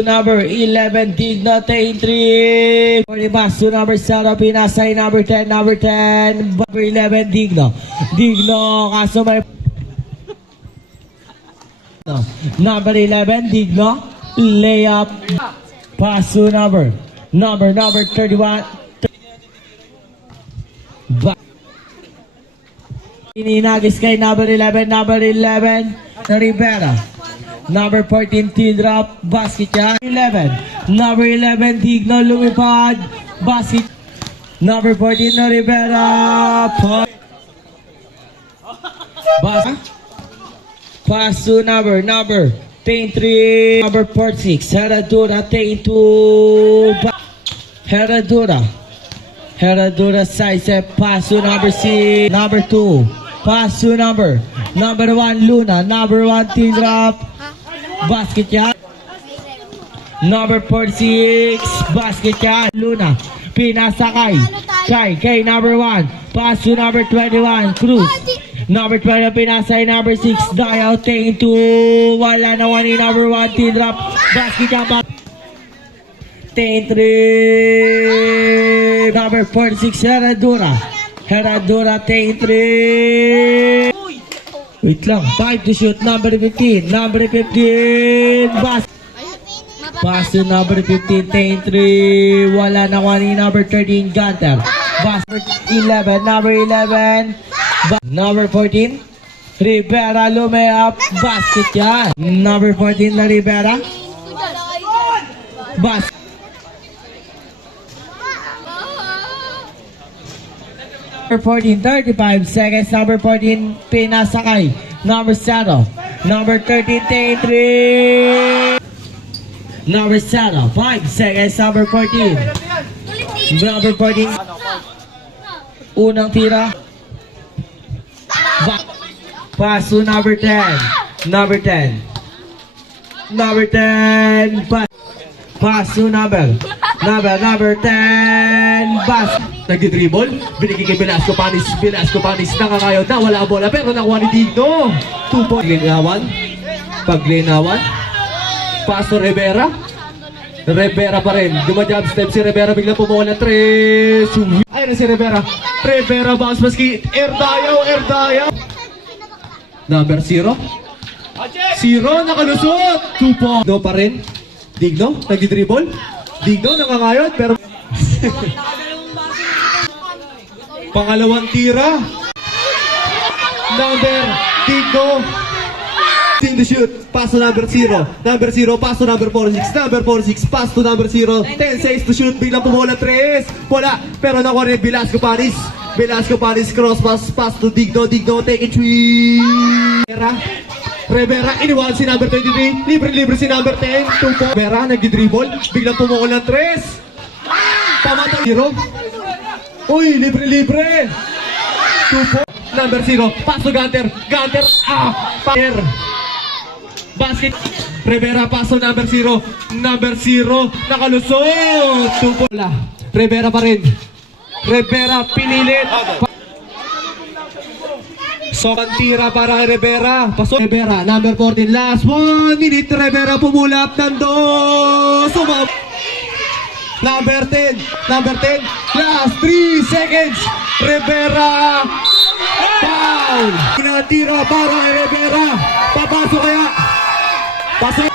Number 11, Digno, Tain 3. For the pass to number 7, Pinasay, number 10, number 10. Number 11, Digno. Digno, kaso may... Number 11, Digno. Layup. Pass to number 31. Ininagis kay number 11, Rivera. Number 14, T-drop, basket yan. 11, number 11, Digno, lumipad, basket. Number 14, na Rivera, pass to number 10, 3, number 46, Herradura, 10, 2, Herradura, size, pass to number 6, number 2, pass to number 1, Luna, number 1, T-drop, basket yan. Number 46, basket yan. Luna, pinasakay. Kay number 1. Pass to number 21, Cruz. Number 12, pinasay. Number 6, Dial. Tain 2. Wala na one number 1. T-drop. Basket yan. Tain 3. Number 46, Herradura. Tain 3. Wait lang, 5 to shoot, number 15, pass to number 15, Tain 3, wala na one number 13, Gunter, pass number 11, number 14, Rivera, lumayap, basket yan, number 14 na Rivera, basket. Number 14, 35 seconds. Number 14, pinasakay. Number 0. Number 13, Tain 3. Number 0, 5 seconds. Number 14. Number 14. Unang tira. Pass to number 10. Number 10. Number 10. Pass to number 10. Pass. Nagdi-dribble, binigay kay Velasco Panis, nangangayaw na, wala ang bola, pero nakuha ni Digno. 2 point. Paglinawan, Pastor Rivera pa rin, dumajab step si Rivera, biglang pumuha ng 3, ayun na si Rivera, bounce basket, air dayaw, number 0, nakalusot, 2 point. No pa rin, Digno, nagdi-dribble, Digno, nangangayaw, pero pangalawang tira. Number Digno. In the shoot. Pass to number 0. Number 0. Pass to number 46. Number 46. Pass to number 0. 10-6 to shoot. Biglang pumuha 3. Wala. Pero nakuha rin Velasco Panis. Cross pass to Digno. Digno take it 3. Rivera. Iniwan si number 23. Libre si number 10. Rivera nagdi-dribble. Biglang pumuha 3. Pamatang 0. Uy, libre! 2 po. Number 0, pass to Gunter, Pair. Basket, Rivera, pass to number 0, nakalusot! 2 po. Rivera pa rin. Rivera, pinilit. So, tira para Rivera. Pasok. Rivera, number 14, last 1 minute. Rivera pumulap, sumab. Number 10, last 3 seconds, Rivera, foul! Pinatira para Rivera, papasok kaya? Pasok!